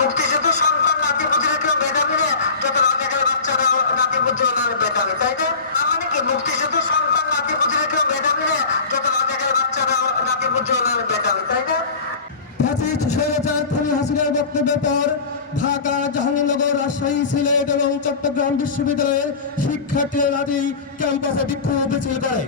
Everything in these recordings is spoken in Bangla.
মুক্তিযুদ্ধ সন্তান নাতিপুতিরা কেউ মেধাবী না যত রাজাকার বাচ্চারা নাতিপুতি ওনার মেধাবী তাই না? মানে কি? মুক্তিযুদ্ধ সন্তান নাতিপুতিরা কেউ মেধাবী না যত রাজাকার বাচ্চারা নাতিপুতি ওনার মেধাবী তাই না? হাসিনার বক্তব্যের পর ঢাকা, জাহাঙ্গীরনগর, রাজশাহী, সিলেট এবং চট্টগ্রাম বিশ্ববিদ্যালয়ের শিক্ষার্থীরা ক্যাম্পাসে বিক্ষোভ মিছিল করে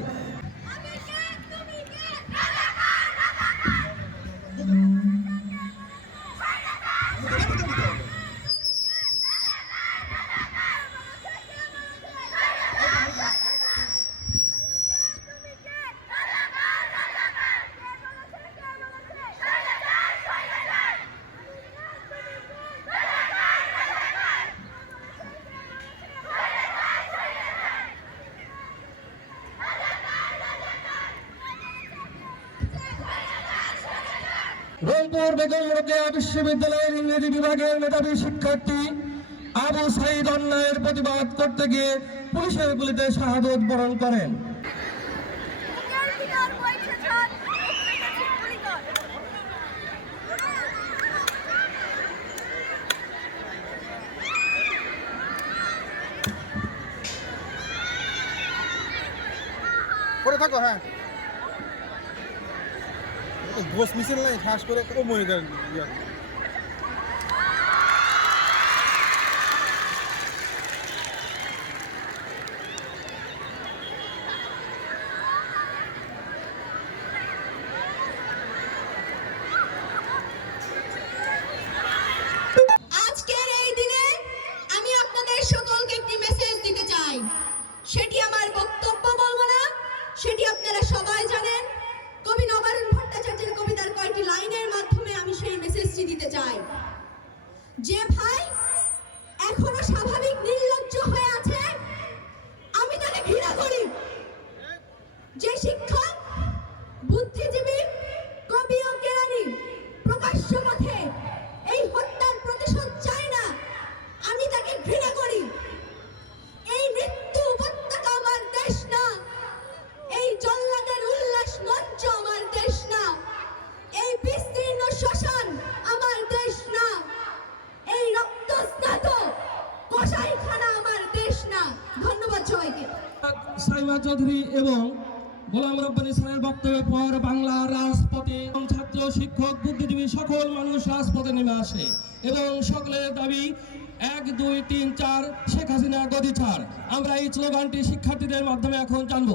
রংপুর বেগম রোকেয়া বিশ্ববিদ্যালয়ের ইংরেজি বিভাগের মেধাবী শিক্ষার্থী আবু সাইদ অন্যায়ের প্রতিবাদ করতে গিয়ে পুলিশের গুলিতে শাহাদত বরণ করেন। থাকো হ্যাঁ। গোস মিশিয়ে খাস করে ও মনে করেন যে ভাই এখনও স্বাভাবিক নির্লজ্জ হয়ে আছে, আমি তাকে ঘৃণা করি। যে শিক্ষক, বুদ্ধিজীবী, কবি ও কেরানি প্রকাশ্য পথে এই হত্যার প্রতিশোধ চায় সাইমা চৌধুরী এবং গোলাম রব্বানী স্যারের বক্তব্যের পর বাংলার রাজপথে এবং ছাত্র, শিক্ষক, বুদ্ধিজীবী সকল মানুষ রাজপথে নেমে আসে এবং সকলের দাবি এক, দুই, তিন, চার, শেখ হাসিনা গদি ছাড়। আমরা এই স্লোগানটি শিক্ষার্থীদের মাধ্যমে এখন জানব।